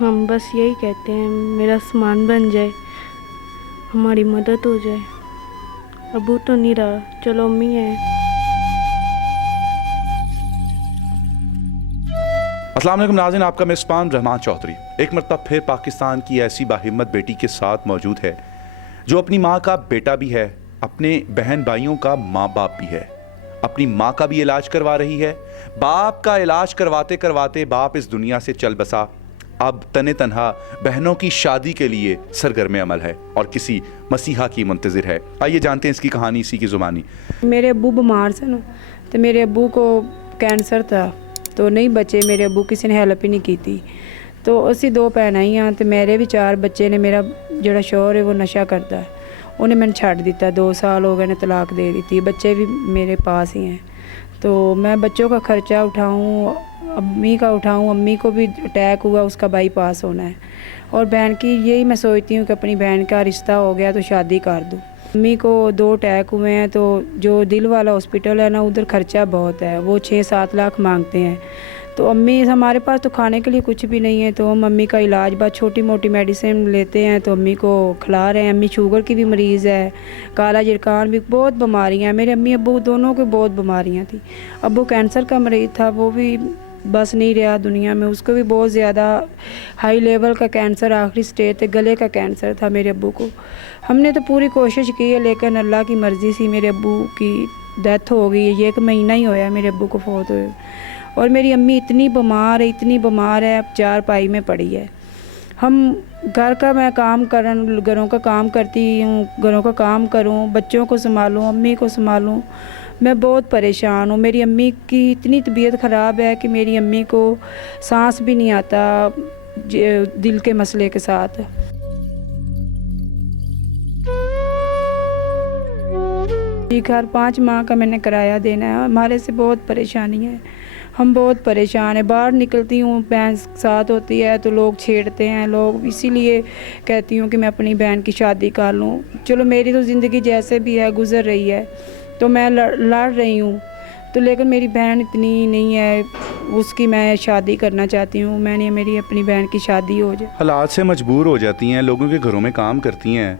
हम बस यही कहते हैं मेरा सामान बन जाए, हमारी मदद हो जाए। अबू तो नहीं रहा, चलो अम्मी है। अस्सलाम वालेकुम नाज़रीन, आपका मेज़बान रहमान चौधरी एक मरतबा फिर पाकिस्तान की ऐसी बाहिम्मत बेटी के साथ मौजूद है जो अपनी माँ का बेटा भी है, अपने बहन भाइयों का माँ बाप भी है, अपनी माँ का भी इलाज करवा रही है। बाप का इलाज करवाते करवाते बाप इस दुनिया से चल बसा। अब तने तनहा बहनों की शादी के लिए सरगर्म अमल है और किसी मसीहा की मुंतज़िर है। आइए जानते हैं इसकी कहानी इसी की ज़ुबानी। मेरे अब्बू बीमार सन तो मेरे अब्बू को कैंसर था तो नहीं बचे। मेरे अब्बू किसी ने हेल्प ही नहीं की थी। तो असी दो भैन ही हाँ तो मेरे भी 4 बच्चे ने। मेरा जोड़ा शौहर है वो नशा करता है, उन्हें मैंने छੱਡ दिता। 2 साल हो गए ने, तलाक दे दी थी। बच्चे भी मेरे पास ही हैं तो मैं बच्चों का खर्चा उठाऊँ, अम्मी का उठाऊँ। अम्मी को भी अटैक हुआ, उसका बाईपास होना है। और बहन की यही मैं सोचती हूँ कि अपनी बहन का रिश्ता हो गया तो शादी कर दूँ। अम्मी को 2 अटैक हुए हैं तो जो दिल वाला हॉस्पिटल है ना, उधर खर्चा बहुत है, वो 6-7 लाख मांगते हैं। तो अम्मी, हमारे पास तो खाने के लिए कुछ भी नहीं है तो हम अम्मी का इलाज बस छोटी मोटी मेडिसिन लेते हैं तो अम्मी को खिला रहे हैं। अम्मी शुगर की भी मरीज़ है, काला जिरकान भी, बहुत बीमारियाँ हैं। मेरे अम्मी अब्बू दोनों को बहुत बीमारियाँ थी। अब्बू कैंसर का मरीज़ था, वो भी बस नहीं रहा दुनिया में, उसको भी बहुत ज़्यादा हाई लेवल का कैंसर, आखिरी स्टेज थे, गले का कैंसर था मेरे अब्बू को। हमने तो पूरी कोशिश की है लेकिन अल्लाह की मर्ज़ी से मेरे अब्बू की डेथ हो गई। ये 1 महीना ही होया मेरे अब्बू को फौत हुए। और मेरी अम्मी इतनी बीमार है, इतनी बीमार है, अब 4 पाई में पड़ी है। हम घर का मैं काम घरों का काम करती हूँ, घरों का काम करूँ, बच्चों को संभालूँ, अम्मी को संभालूँ। मैं बहुत परेशान हूँ। मेरी अम्मी की इतनी तबीयत ख़राब है कि मेरी अम्मी को सांस भी नहीं आता दिल के मसले के साथ। घर 5 माह का मैंने किराया देना है। हमारे से बहुत परेशानी है, हम बहुत परेशान हैं। बाहर निकलती हूँ, बहन साथ होती है तो लोग छेड़ते हैं लोग, इसीलिए कहती हूँ कि मैं अपनी बहन की शादी कर लूँ। चलो मेरी तो ज़िंदगी जैसे भी है गुज़र रही है तो मैं लड़ रही हूँ तो, लेकिन मेरी बहन इतनी नहीं है, उसकी मैं शादी करना चाहती हूँ। मैंने मेरी अपनी बहन की शादी हो जाए। हालात से मजबूर हो जाती हैं, लोगों के घरों में काम करती हैं,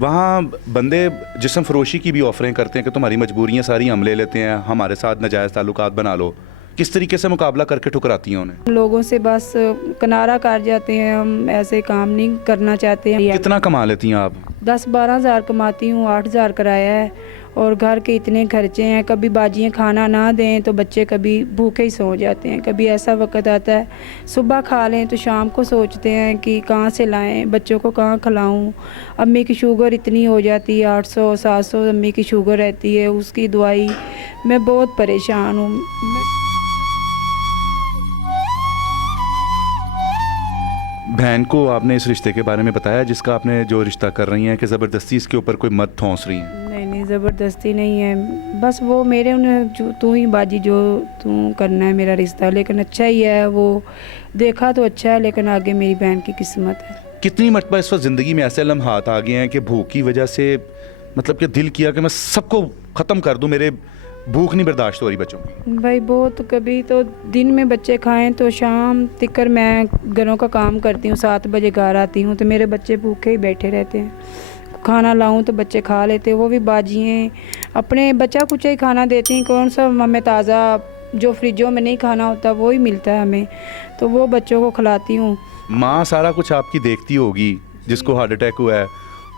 वहाँ बंदे जिस्म फरोशी की भी ऑफरें करते हैं कि तुम्हारी मजबूरियाँ सारी हम ले लेते हैं, हमारे साथ नाजायज़ ताल्लुकात बना लो। किस तरीके से मुकाबला करके ठुकराती हैं उन्हें? लोगों से बस किनारा कर जाते हैं, हम ऐसे काम नहीं करना चाहते हैं। कितना कमा लेती हैं आप? 10-12 हज़ार कमाती हूँ, 8 हज़ार किराया है और घर के इतने खर्चे हैं। कभी बाजियाँ खाना ना दें तो बच्चे कभी भूखे ही सो जाते हैं। कभी ऐसा वक्त आता है सुबह खा लें तो शाम को सोचते हैं कि कहाँ से लाएं, बच्चों को कहाँ खिलाऊं। अम्मी की शुगर इतनी हो जाती है, 800-700 अम्मी की शुगर रहती है, उसकी दवाई। मैं बहुत परेशान हूँ। बहन को आपने इस रिश्ते के बारे में बताया जिसका आपने जो रिश्ता कर रही हैं कि ज़बरदस्ती इसके ऊपर कोई मत ठोंस रही हैं? नहीं, ज़बरदस्ती नहीं है, बस वो मेरे उन्हें जो तू ही बाजी, जो तू करना है मेरा रिश्ता। लेकिन अच्छा ही है, वो देखा तो अच्छा है लेकिन आगे मेरी बहन की किस्मत है। कितनी मरतबा इस वक्त ज़िंदगी में ऐसे लम्हात आ गए हैं कि भूख की वजह से मतलब कि दिल किया कि मैं सबको ख़त्म कर दूं, मेरे भूख नहीं बर्दाश्त हो रही बच्चों की? भाई बहुत, कभी तो दिन में बच्चे खाएं तो शाम तिकर मैं घरों का काम करती हूँ, 7 बजे घर आती हूँ तो मेरे बच्चे भूखे ही बैठे रहते हैं। खाना लाऊं तो बच्चे खा लेते, वो भी बाजियाँ अपने बच्चा कुछ ही खाना देती हैं। कौन सा हमें ताज़ा जो फ्रिजों में नहीं खाना होता वो ही मिलता है हमें, तो वो बच्चों को खिलाती हूँ। माँ सारा कुछ आपकी देखती होगी, जिसको हार्ट अटैक हुआ है,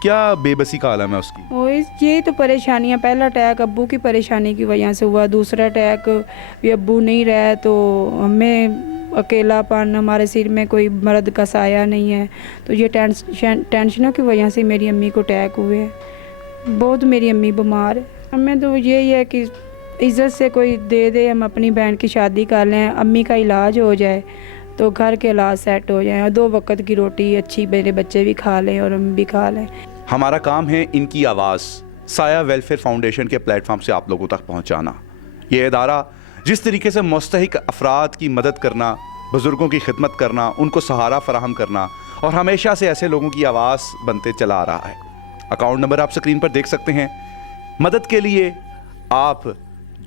क्या बेबसी का आलम है उसकी? वो यही तो परेशानियाँ। पहला अटैक अब्बू की परेशानी की वजह से हुआ, दूसरा अटैक भी अब्बू नहीं रहा तो हमें अकेलापन, हमारे सिर में कोई मर्द का साया नहीं है, तो ये टेंशनों की वजह से मेरी अम्मी को अटैक हुए। बहुत मेरी अम्मी बीमार है। हमें तो यही है कि इज़्ज़त से कोई दे दे, हम अपनी बहन की शादी कर लें, अम्मी का इलाज हो जाए तो घर के हालात सेट हो जाएं और 2 वक्त की रोटी अच्छी मेरे बच्चे भी खा लें और हम भी खा लें। हमारा काम है इनकी आवाज़ साया वेलफेयर फाउंडेशन के प्लेटफॉर्म से आप लोगों तक पहुंचाना। ये इदारा जिस तरीके से मुस्तहिक अफराद की मदद करना, बुज़ुर्गों की खिदमत करना, उनको सहारा फराहम करना और हमेशा से ऐसे लोगों की आवाज़ बनते चला आ रहा है। अकाउंट नंबर आप स्क्रीन पर देख सकते हैं। मदद के लिए आप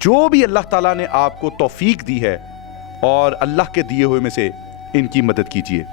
जो भी अल्लाह ताला ने आपको तौफीक दी है और अल्लाह के दिए हुए में से इनकी मदद कीजिए।